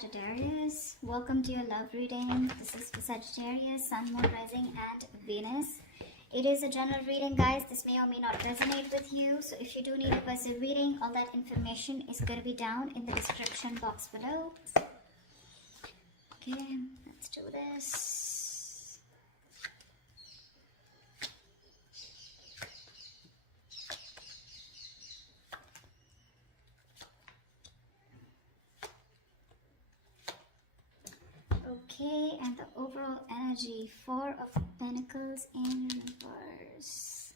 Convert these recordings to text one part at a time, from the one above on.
Sagittarius. Welcome to your love reading. This is for Sagittarius, Sun, Moon, Rising, and Venus. It is a general reading, guys. This may or may not resonate with you. So if you do need a personal reading, all that information is going to be down in the description box below. Okay, let's do this. Okay, and the overall energy, Four of Pentacles in reverse.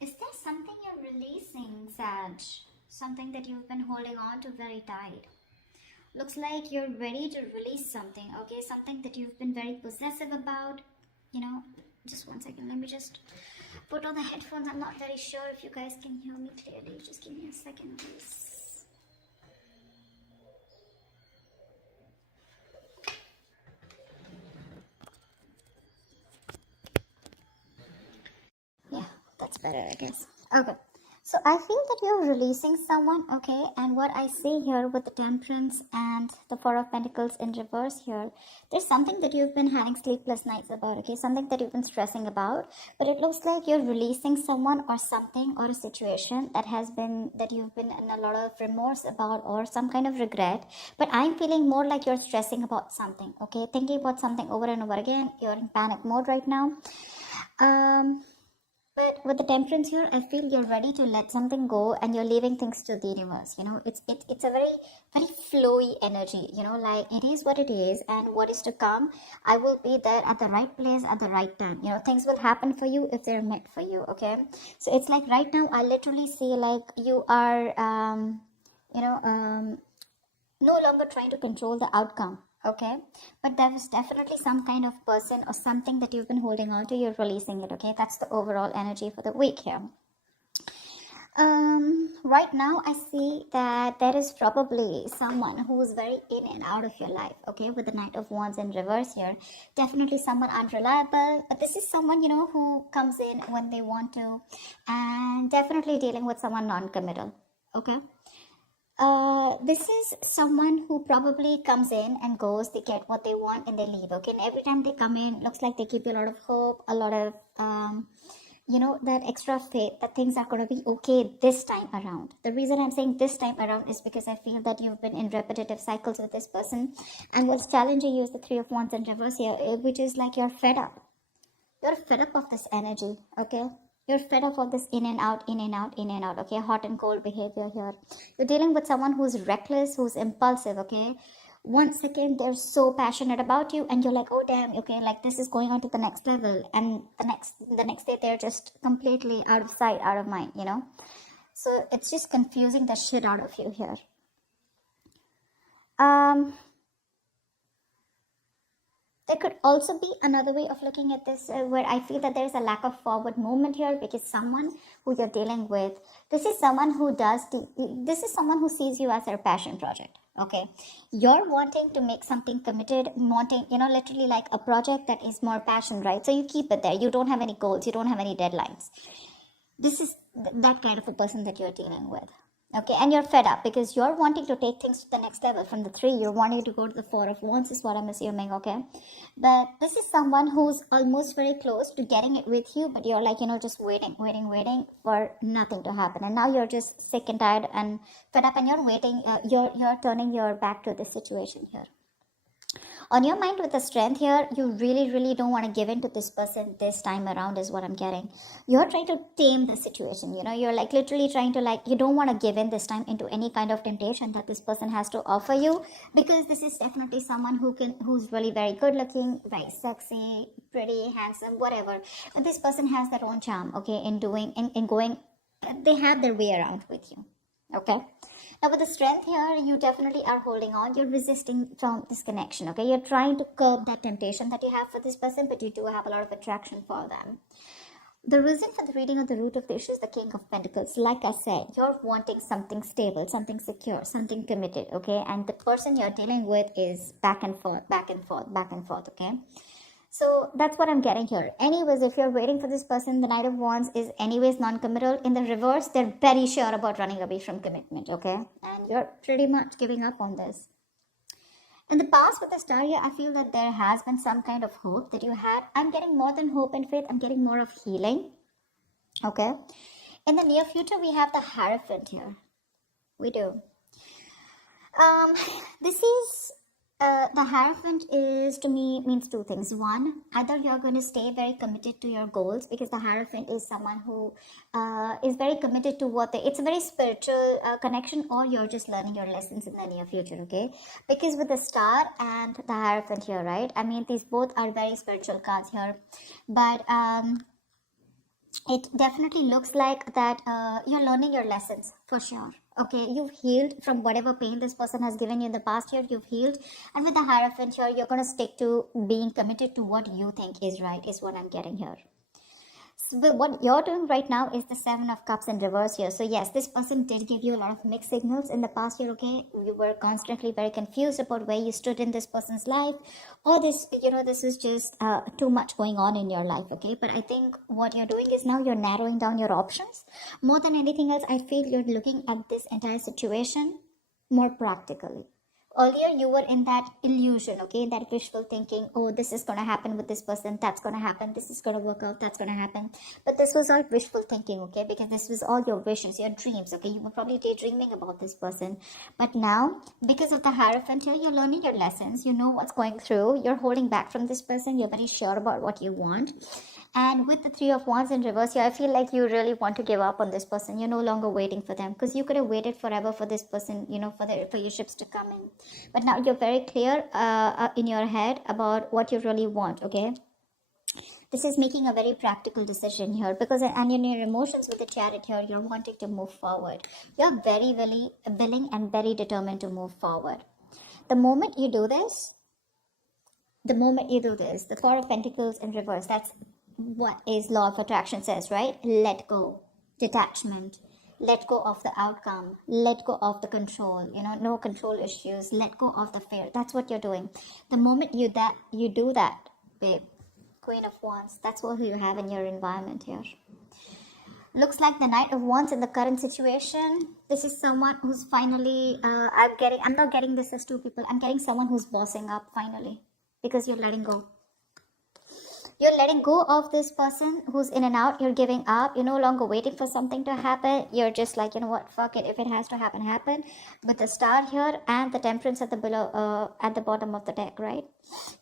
Is there something you're releasing, Sag? Something that you've been holding on to very tight. Looks like you're ready to release something, okay? Something that you've been very possessive about. You know, just one second. Let me just put on the headphones. I'm not very sure if you guys can hear me clearly. Just give me a second, please. That's better, I guess. Okay, so I feel that you're releasing someone, okay? And what I see here with the Temperance and the Four of Pentacles in reverse here, there's something that you've been having sleepless nights about, okay? Something that you've been stressing about, but it looks like you're releasing someone or something or a situation that you've been in a lot of remorse about or some kind of regret. But I'm feeling more like you're stressing about something, okay? Thinking about something over and over again. You're in panic mode right now. But with the Temperance here, I feel you're ready to let something go and you're leaving things to the universe. You know, it's a very, very flowy energy, you know, like it is what it is and what is to come. I will be there at the right place at the right time. You know, things will happen for you if they're meant for you, okay? So it's like right now, I literally see like you are, no longer trying to control the outcome. Okay, but there is definitely some kind of person or something that you've been holding on to. You're releasing it. Okay, that's the overall energy for the week here. Right now I see that there is probably someone who is very in and out of your life. Okay, with the Knight of Wands in reverse here, definitely someone unreliable, but this is someone, you know, who comes in when they want to, and definitely dealing with someone non-committal. Okay, this is someone who probably comes in and goes, they get what they want and they leave, okay? And every time they come in, looks like they give you a lot of hope, a lot of, that extra faith that things are going to be okay this time around. The reason I'm saying this time around is because I feel that you've been in repetitive cycles with this person. And what's challenging you is the Three of Wands in reverse here, which is like you're fed up. You're fed up of this energy, okay? You're fed up of this in and out, in and out, in and out, okay? Hot and cold behavior here. You're dealing with someone who's reckless, who's impulsive, okay? 1 second, they're so passionate about you and you're like, oh, damn, okay, like this is going on to the next level. And the next day, they're just completely out of sight, out of mind, you know? So it's just confusing the shit out of you here. There could also be another way of looking at this where I feel that there is a lack of forward movement here because someone who you're dealing with, this is someone who sees you as their passion project, okay? You're wanting to make something committed, wanting, you know, literally like a project that is more passion, right? So you keep it there. You don't have any goals. You don't have any deadlines. This is that kind of a person that you're dealing with. Okay, and you're fed up because you're wanting to take things to the next level. From the 3, you're wanting to go to the 4 of Wands is what I'm assuming, okay? But this is someone who's almost very close to getting it with you, but you're like, you know, just waiting for nothing to happen. And now you're just sick and tired and fed up and you're waiting, you're turning your back to this situation here. On your mind with the Strength here, you really, really don't want to give in to this person this time around is what I'm getting. You're trying to tame the situation, you know, you're like literally trying to like, you don't want to give in this time into any kind of temptation that this person has to offer you, because this is definitely someone who's really very good looking, very sexy, pretty, handsome, whatever. But this person has their own charm, okay, in going, they have their way around with you, okay? Now with the Strength here, you definitely are holding on. You're resisting from this connection, okay? You're trying to curb that temptation that you have for this person, but you do have a lot of attraction for them. The reason for the reading of the root of the issue is the King of Pentacles. Like I said, you're wanting something stable, something secure, something committed, okay? And the person you're dealing with is back and forth, back and forth, back and forth, okay? So that's what I'm getting here. Anyways, if you're waiting for this person, the Knight of Wands is anyways non-committal. In the reverse, they're very sure about running away from commitment, okay? And you're pretty much giving up on this. In the past with the star here, I feel that there has been some kind of hope that you had. I'm getting more than hope and faith. I'm getting more of healing. Okay. In the near future, we have the Hierophant here. We do. Um, this is the Hierophant is to me means two things. One, either you're going to stay very committed to your goals, because the Hierophant is someone who is very committed to what it's a very spiritual connection, or you're just learning your lessons in the near future. Okay, because with the Star and the Hierophant here, right? I mean, these both are very spiritual cards here, but it definitely looks like that you're learning your lessons for sure. Okay, you've healed from whatever pain this person has given you in the past year. You've healed, and with the Hierophant here, you're going to stick to being committed to what you think is right, is what I'm getting here. So what you're doing right now is the Seven of Cups in reverse here. So yes, this person did give you a lot of mixed signals in the past year. Okay, you were constantly very confused about where you stood in this person's life, or this, this is just too much going on in your life. Okay, but I think what you're doing is now you're narrowing down your options. More than anything else, I feel you're looking at this entire situation more practically. Earlier you were in that illusion, okay, that wishful thinking. Oh, this is going to happen with this person, that's going to happen, this is going to work out, that's going to happen. But this was all wishful thinking, okay, because this was all your wishes, your dreams. Okay, you were probably daydreaming about this person, but now because of the Hierophant here, you're learning your lessons. You know what's going through. You're holding back from this person. You're very sure about what you want. And with the Three of Wands in reverse here, I feel like you really want to give up on this person. You're no longer waiting for them, because you could have waited forever for this person, for your ships to come in. But now you're very clear in your head about what you really want, okay? This is making a very practical decision here, because and in your emotions with the Chariot here, you're wanting to move forward. You're very, very willing and very determined to move forward. The moment you do this, the Four of Pentacles in reverse, that's what is law of attraction says, right? Let go, detachment, let go of the outcome, let go of the control, no control issues, let go of the fear. That's what you're doing. The moment you do that, babe, Queen of Wands, that's what you have in your environment here. Looks like the Knight of Wands in the current situation. This is someone who's finally, I'm not getting this as two people. I'm getting someone who's bossing up finally, because you're letting go. You're letting go of this person who's in and out. You're giving up. You're no longer waiting for something to happen. You're just like, you know what, fuck it. If it has to happen, happen. With the Star here and the Temperance at the bottom of the deck, right?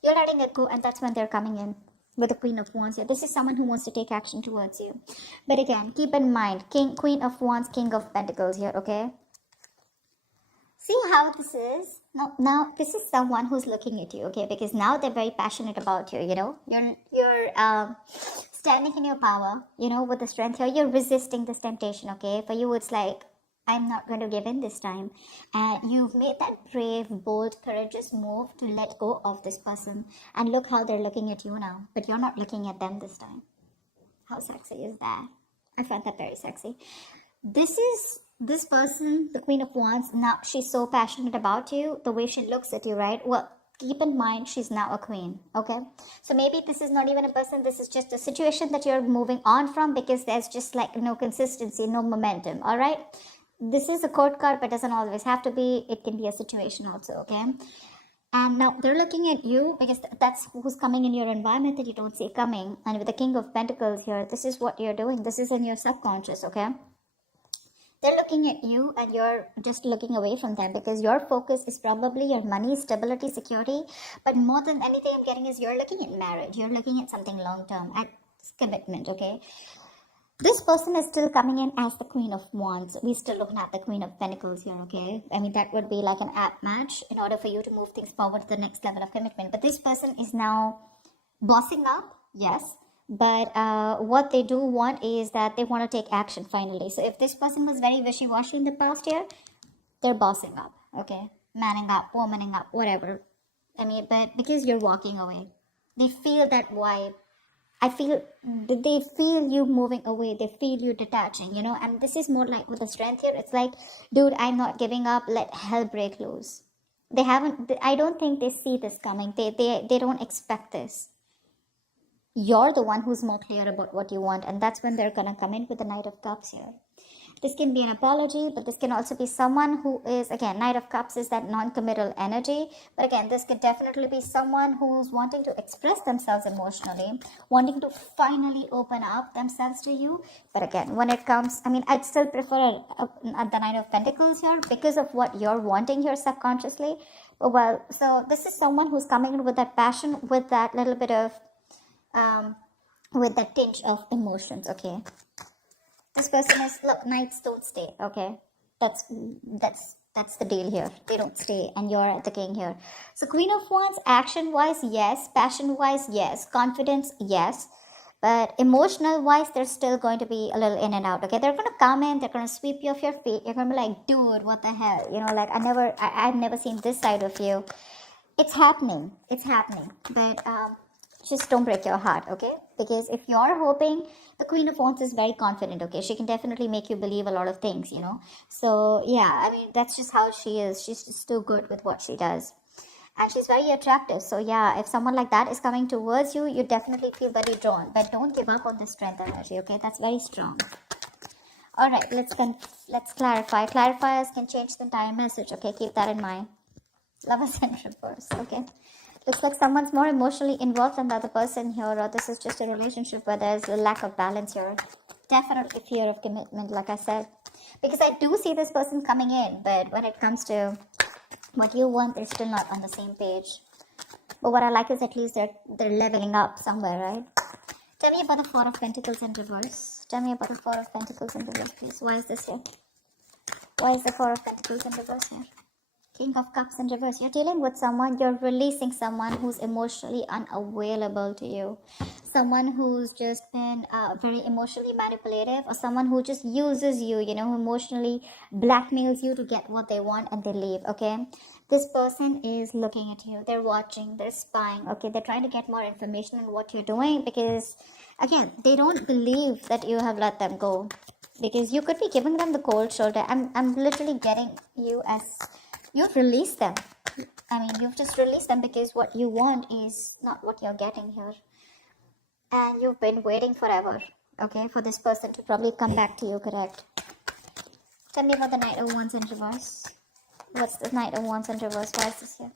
You're letting it go, and that's when they're coming in with the Queen of Wands here. This is someone who wants to take action towards you. But again, keep in mind, Queen of Wands, King of Pentacles here, okay? See how this is? Now this is someone who's looking at you, okay? Because now they're very passionate about you, You're standing in your power, with the strength here. You're resisting this temptation, okay? For you, it's like, I'm not going to give in this time. And you've made that brave, bold, courageous move to let go of this person. And look how they're looking at you now. But you're not looking at them this time. How sexy is that? I find that very sexy. This person, the Queen of Wands, now she's so passionate about you, the way she looks at you, right? Well, keep in mind, she's now a queen, okay? So maybe this is not even a person, this is just a situation that you're moving on from, because there's just like no consistency, no momentum, all right? This is a court card, but doesn't always have to be. It can be a situation also, okay? And now they're looking at you, because that's who's coming in your environment that you don't see coming. And with the King of Pentacles here, this is what you're doing. This is in your subconscious, okay? They're looking at you, and you're just looking away from them, because your focus is probably your money, stability, security. But more than anything, I'm getting is you're looking at marriage. You're looking at something long-term, at commitment, okay? This person is still coming in as the Queen of Wands. We're still looking at the Queen of Pentacles here, okay? I mean, that would be like an apt match in order for you to move things forward to the next level of commitment. But this person is now bossing up, yes. But what they do want is that they want to take action finally. So if this person was very wishy-washy in the past year, they're bossing up, okay? Manning up, womaning up, whatever. I mean, but because you're walking away, they feel that vibe. They feel you moving away. They feel you detaching, and this is more like with the strength here. It's like, dude, I'm not giving up. Let hell break loose. I don't think they see this coming. They don't expect this. You're the one who's more clear about what you want, and that's when they're gonna come in with the Knight of Cups here. This can be an apology, but this can also be someone who is, again, Knight of Cups is that non-committal energy. But again, this could definitely be someone who's wanting to express themselves emotionally, wanting to finally open up themselves to you. But again, when it comes, I mean, I'd still prefer the Nine of Pentacles here because of what you're wanting here subconsciously. Well, so this is someone who's coming in with that passion, with that little bit of, with that tinge of emotions, okay? This person is, look, knights don't stay, okay? That's the deal here. They don't stay, and you're the king here. So Queen of Wands, action-wise, yes. Passion-wise, yes. Confidence, yes. But emotional-wise, they're still going to be a little in and out, okay? They're going to come in, they're going to sweep you off your feet. You're going to be like, dude, what the hell? You know, like, I've never seen this side of you. It's happening. It's happening. But just don't break your heart, okay? Because if you're hoping, the Queen of Wands is very confident, okay? She can definitely make you believe a lot of things, you know? So, yeah, I mean, that's just how she is. She's just too good with what she does. And she's very attractive. So, yeah, if someone like that is coming towards you, you definitely feel very drawn. But don't give up on the strength energy, okay? That's very strong. All right, let's clarify. Clarifiers can change the entire message, okay? Keep that in mind. Lovers in reverse, okay? Looks like someone's more emotionally involved than the other person here, or this is just a relationship where there's a lack of balance here. Definitely fear of commitment, like I said. Because I do see this person coming in, but when it comes to what you want, they're still not on the same page. But what I like is at least they're leveling up somewhere, right? Tell me about the Four of Pentacles in reverse. Tell me about the Four of Pentacles in reverse, please. Why is this here? Why is the Four of Pentacles in reverse here? King of Cups in reverse. You're dealing with someone, you're releasing someone who's emotionally unavailable to you. Someone who's just been very emotionally manipulative, or someone who just uses you, you know, who emotionally blackmails you to get what they want and they leave, okay? This person is looking at you. They're watching, they're spying, okay? They're trying to get more information on what you're doing because, again, they don't believe that you have let them go. Because you could be giving them the cold shoulder. I'm literally getting you as... You've released them. I mean, you've just released them because what you want is not what you're getting here. And you've been waiting forever, okay, for this person to probably come back to you, correct? Tell me about the Knight of Wands in reverse. What's the Knight of Wands in reverse? Why is this here?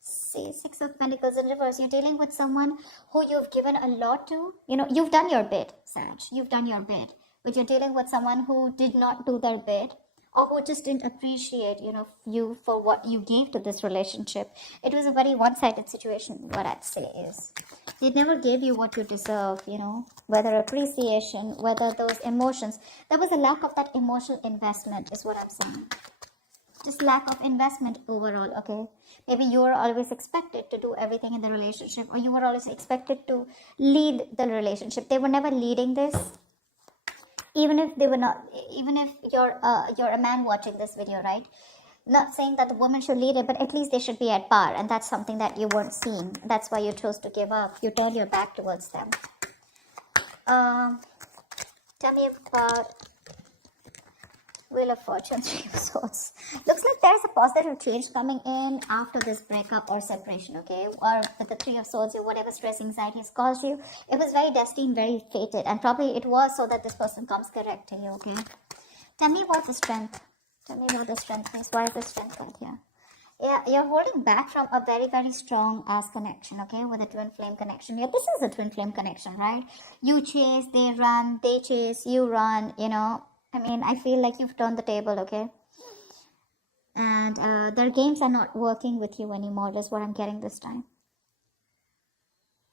See, Six of Pentacles in reverse. You're dealing with someone who you've given a lot to. You know, you've done your bit, Sag. You've done your bit. But you're dealing with someone who did not do their bit, or who just didn't appreciate, you know, you for what you gave to this relationship. It was a very one-sided situation, what I'd say is. They never gave you what you deserve, you know, whether appreciation, whether those emotions. There was a lack of that emotional investment is what I'm saying. Just lack of investment overall, okay? Maybe you were always expected to do everything in the relationship, or you were always expected to lead the relationship. They were never leading this. Even if they were not, even if you're a man watching this video, right? Not saying that the woman should lead it, but at least they should be at par, and that's something that you weren't seeing. That's why you chose to give up. You turned your back towards them. Tell me about Wheel of Fortune, Three of Swords. Looks like there's a positive change coming in after this breakup or separation, okay? Or with the Three of Swords, or whatever stress, anxiety has caused you. It was very destined, very fated. And probably it was so that this person comes correct to you, okay? Tell me about the strength. Tell me about the strength, please. Why is the strength right here? Yeah, you're holding back from a very, very strong ass connection, okay? With a twin flame connection. Yeah, this is a twin flame connection, right? You chase, they run, they chase, you run, you know? I mean, I feel like you've turned the table, okay? And their games are not working with you anymore, is what I'm getting this time.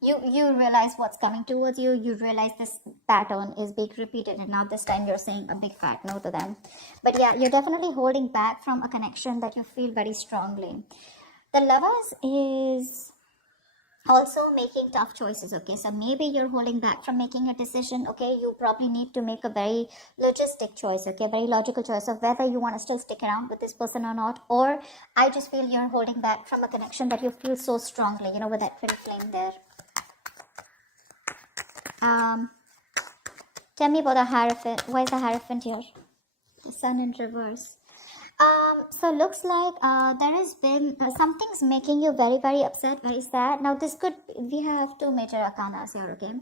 You realize what's coming towards you. You realize this pattern is being repeated, and now this time you're saying a big fat no to them. But yeah, you're definitely holding back from a connection that you feel very strongly. The Lovers is also making tough choices, okay? So maybe you're holding back from making a decision, okay? You probably need to make a very logistic choice, okay? Very logical choice of whether you want to still stick around with this person or not. Or I just feel you're holding back from a connection that you feel so strongly, you know, with that twin flame there. Tell me about the Hierophant. Why is the Hierophant here? The Sun in reverse. So looks like there has been something's making you very, very upset, very sad. Now this could, we have two major arcanas here, okay?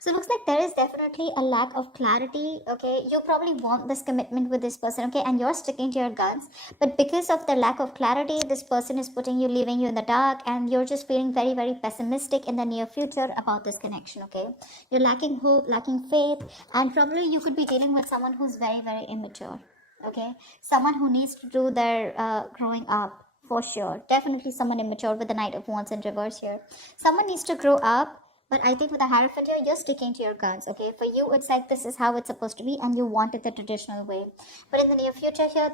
So looks like there is definitely a lack of clarity, okay? You probably want this commitment with this person, okay? And you're sticking to your guns. But because of the lack of clarity, this person is putting you, leaving you in the dark, and you're just feeling very, very pessimistic in the near future about this connection, okay? You're lacking hope, lacking faith, and probably you could be dealing with someone who's very, very immature. Okay, someone who needs to do their growing up, for sure. Definitely someone immature with the Knight of Wands in reverse here. Someone needs to grow up, but I think with the Hierophant here, you're sticking to your guns. Okay, for you it's like this is how it's supposed to be, and you want it the traditional way. But in the near future here,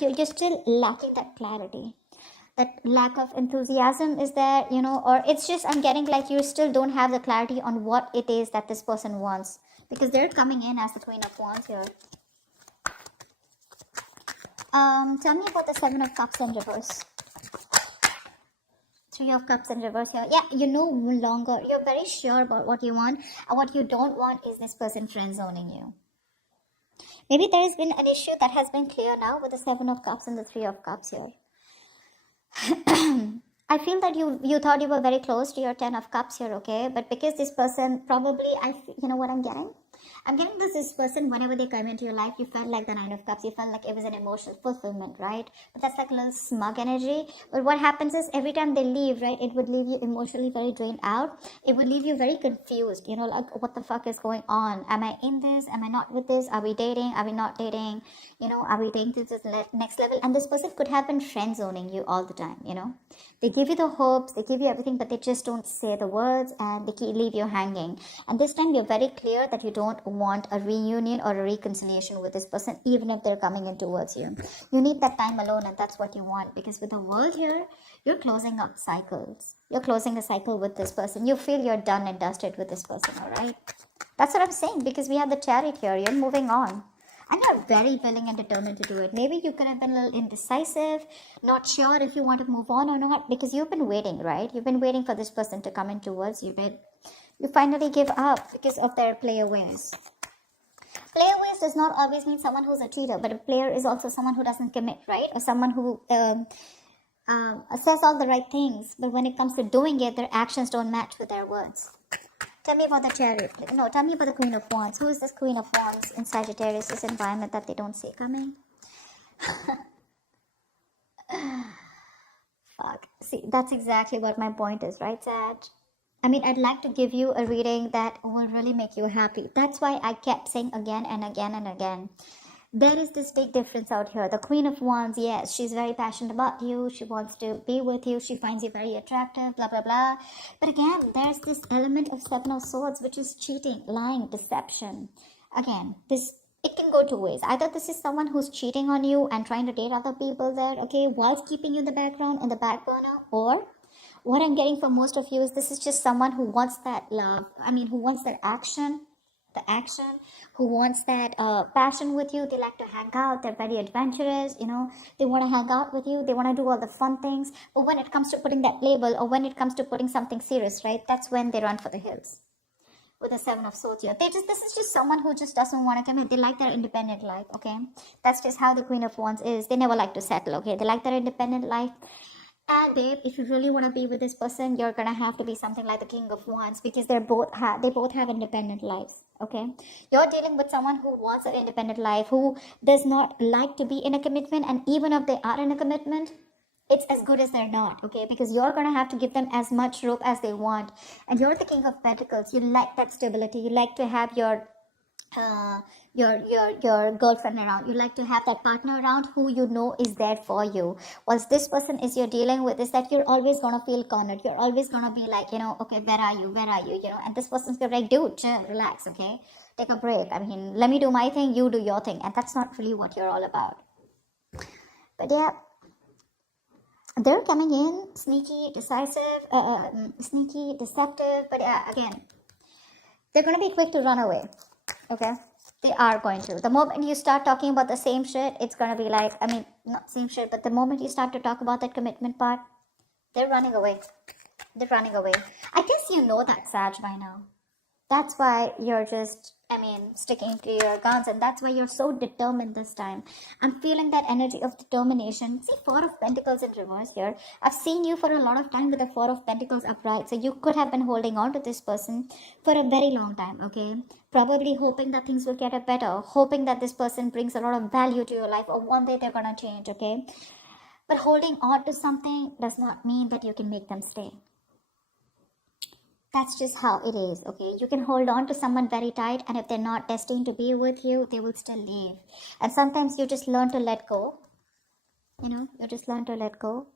you're still lacking that clarity. That lack of enthusiasm is there, you know, or it's just, I'm getting like you still don't have the clarity on what it is that this person wants, because they're coming in as the Queen of Wands here. Tell me about the Seven of Cups in reverse. Three of Cups in reverse here. Yeah, you no longer, you're very sure about what you want, and what you don't want is this person friend zoning you. Maybe there has been an issue that has been clear now with the Seven of Cups and the Three of Cups here. I feel that you thought you were very close to your Ten of Cups here, okay? But because this person probably, you know what I'm getting? I'm getting this person, whenever they come into your life, you felt like the Nine of Cups. You felt like it was an emotional fulfillment, right? But that's like a little smug energy. But what happens is every time they leave, right, it would leave you emotionally very drained out. It would leave you very confused, you know, like what the fuck is going on? Am I in this? Am I not with this? Are we dating? Are we not dating? You know, are we taking to this next level? And this person could have been friend zoning you all the time, you know. They give you the hopes, they give you everything, but they just don't say the words, and they leave you hanging. And this time you're very clear that you don't want a reunion or a reconciliation with this person, even if they're coming in towards you. You need that time alone, and that's what you want, because with the World here, you're closing up cycles. You're closing a cycle with this person. You feel you're done and dusted with this person, all right? That's what I'm saying, because we have the Chariot here. You're moving on. And you're very willing and determined to do it. Maybe you could have been a little indecisive, not sure if you want to move on or not, because you've been waiting, right? You've been waiting for this person to come in towards you, but you finally give up because of their player ways. Player ways does not always mean someone who's a cheater, but a player is also someone who doesn't commit, right? Or someone who says all the right things, but when it comes to doing it, their actions don't match with their words. Tell me about the Chariot. No, tell me about the Queen of Wands. Who is this Queen of Wands in Sagittarius, this environment that they don't see coming? Fuck. See, that's exactly what my point is, right, Sag? I mean, I'd like to give you a reading that will really make you happy. That's why I kept saying again and again and again. There is this big difference out here. The Queen of Wands, yes, she's very passionate about you. She wants to be with you. She finds you very attractive, blah, blah, blah. But again, there's this element of Seven of Swords, which is cheating, lying, deception. Again, it can go two ways. Either this is someone who's cheating on you and trying to date other people there, okay, whilst keeping you in the background, in the back burner, or what I'm getting from most of you is this is just someone who wants that love. I mean, who wants that action, who wants that passion with you. They like to hang out. They're very adventurous, you know. They want to hang out with you. They want to do all the fun things. But when it comes to putting that label, or when it comes to putting something serious, right, that's when they run for the hills. With the Seven of Swords here, this is just someone who just doesn't want to commit. They like their independent life, okay? That's just how the Queen of Wands is. They never like to settle, okay? They like their independent life. And babe, if you really want to be with this person, you're gonna have to be something like the King of Wands, because they both have independent lives, okay? You're dealing with someone who wants an independent life, who does not like to be in a commitment, and even if they are in a commitment, it's as good as they're not, okay? Because you're gonna have to give them as much rope as they want. And you're the King of Pentacles. You like that stability. You like to have your girlfriend around. You like to have that partner around who you know is there for you. Whilst this person is you're dealing with is that you're always gonna feel cornered. You're always gonna be like, you know, okay, where are you, you know? And this person's gonna be like, dude, chill, relax, okay? Take a break. I mean, let me do my thing, you do your thing. And that's not really what you're all about. But yeah, they're coming in sneaky, decisive, sneaky, deceptive. But yeah, again, they're gonna be quick to run away. Okay, they are going to. The moment you start talking about the same shit, it's gonna be like, I mean, not same shit, but the moment you start to talk about that commitment part, they're running away. They're running away. I guess you know that, Sag, by now. That's why you're just, sticking to your guns, and that's why you're so determined this time. I'm feeling that energy of determination. See, Four of Pentacles in reverse here. I've seen you for a lot of time with the Four of Pentacles upright. So you could have been holding on to this person for a very long time, okay? Probably hoping that things will get better, hoping that this person brings a lot of value to your life, or one day they're gonna change, okay? But holding on to something does not mean that you can make them stay. That's just how it is, okay? You can hold on to someone very tight, and if they're not destined to be with you, they will still leave. And sometimes you just learn to let go. You just learn to let go,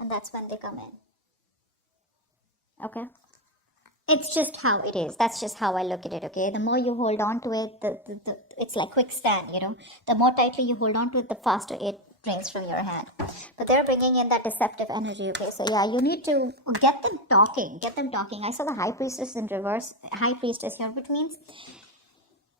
and that's when they come in. Okay? It's just how it is. That's just how I look at it, okay? The more you hold on to it, it's like quicksand, The more tightly you hold on to it, the faster it drains from your hand. But they're bringing in that deceptive energy, okay? So yeah, you need to get them talking. I saw the High Priestess in reverse, High Priestess here, which means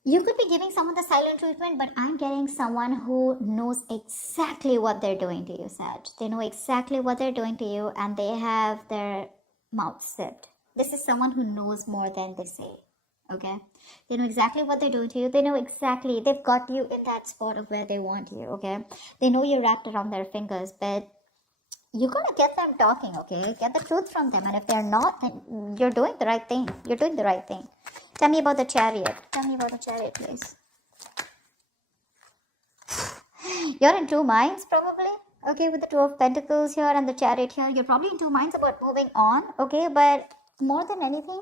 you could be giving someone the silent treatment, but I'm getting someone who knows exactly what they're doing to you, Sag. They know exactly what they're doing to you, and they have their mouth zipped. This is someone who knows more than they say, okay? They know exactly what they're doing to you. They know exactly, they've got you in that spot of where they want you, okay? They know you're wrapped around their fingers, but you gotta get them talking, okay? Get the truth from them, and if they're not, then you're doing the right thing. You're doing the right thing. Tell me about the Chariot. Tell me about the Chariot, please. You're in two minds, probably. Okay, with the Two of Pentacles here and the Chariot here, you're probably in two minds about moving on, okay? But more than anything,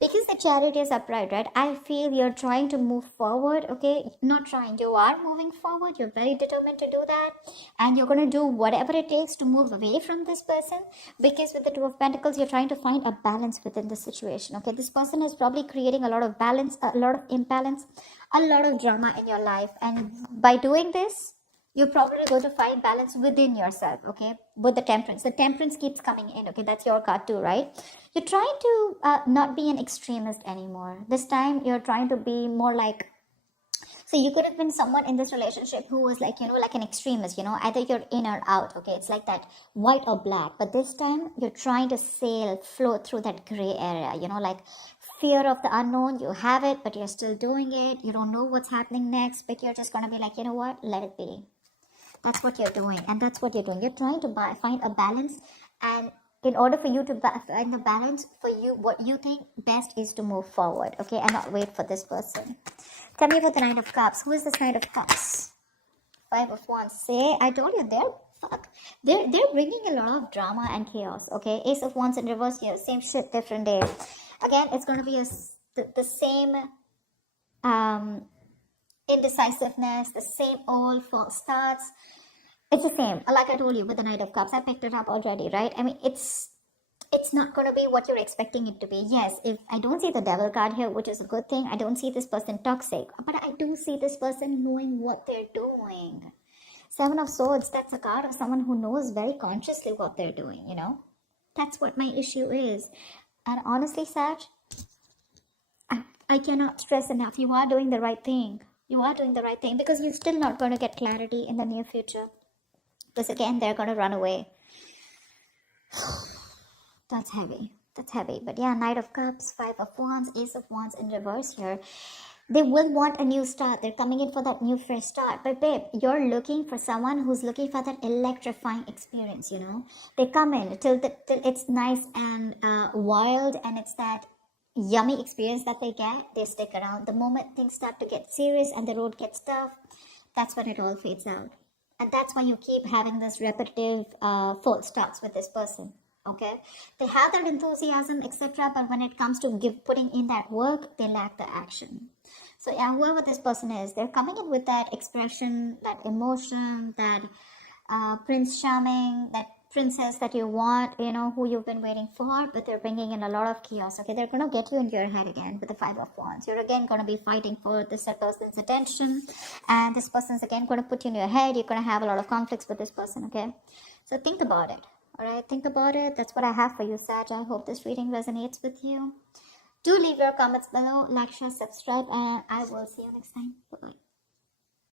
because the Chariot is upright, right? I feel you're trying to move forward, okay? Not trying, you are moving forward. You're very determined to do that, and you're going to do whatever it takes to move away from this person, because with the Two of Pentacles, you're trying to find a balance within the situation, okay? This person is probably creating a lot of balance, a lot of imbalance, a lot of drama in your life, and by doing this, you're probably going to find balance within yourself, okay? With the Temperance. The Temperance keeps coming in, okay? That's your card too, right? You're trying to not be an extremist anymore. This time, you're trying to be more like... So you could have been someone in this relationship who was like, like an extremist, Either you're in or out, okay? It's like that white or black. But this time, you're trying to float through that gray area, like... Fear of the unknown, you have it, but you're still doing it. You don't know what's happening next, but you're just going to be like, you know what? Let it be. That's what you're doing, and that's what you're doing. You're trying to find a balance, and in order for you to find the balance for you, what you think best is to move forward, okay, and not wait for this person. Tell me about the Nine of Cups. Who is this Nine of Cups? Five of Wands. Say, I told you, they're bringing a lot of drama and chaos, okay? Ace of Wands in reverse here, same shit, different day. Again, it's going to be the same indecisiveness, the same old false starts. It's the same. Like I told you with the Knight of Cups, I picked it up already, right? It's not going to be what you're expecting it to be. Yes, if I don't see the Devil card here, which is a good thing, I don't see this person toxic, but I do see this person knowing what they're doing. Seven of Swords, that's a card of someone who knows very consciously what they're doing, That's what my issue is. And honestly, Sag, I cannot stress enough. You are doing the right thing. You are doing the right thing, because you're still not going to get clarity in the near future. Because again, they're going to run away. That's heavy. But yeah, Knight of Cups, Five of Wands, Ace of Wands in reverse here. They will want a new start. They're coming in for that new fresh start. But babe, you're looking for someone who's looking for that electrifying experience, They come in till it's nice and wild, and it's that yummy experience that they get. They stick around. The moment things start to get serious and the road gets tough, that's when it all fades out. And that's why you keep having this repetitive false starts with this person, okay? They have that enthusiasm, etc., but when it comes to putting in that work, they lack the action. So yeah, whoever this person is, they're coming in with that expression, that emotion, that Prince Charming, that princess that you want, who you've been waiting for, but they're bringing in a lot of chaos, okay? They're going to get you into your head again with the Five of Wands. You're again going to be fighting for this person's attention, and this person's again going to put you in your head. You're going to have a lot of conflicts with this person, okay? So think about it, all right? Think about it. That's what I have for you, Sag. I hope this reading resonates with you. Do leave your comments below, like, share, subscribe, and I will see you next time. Bye-bye.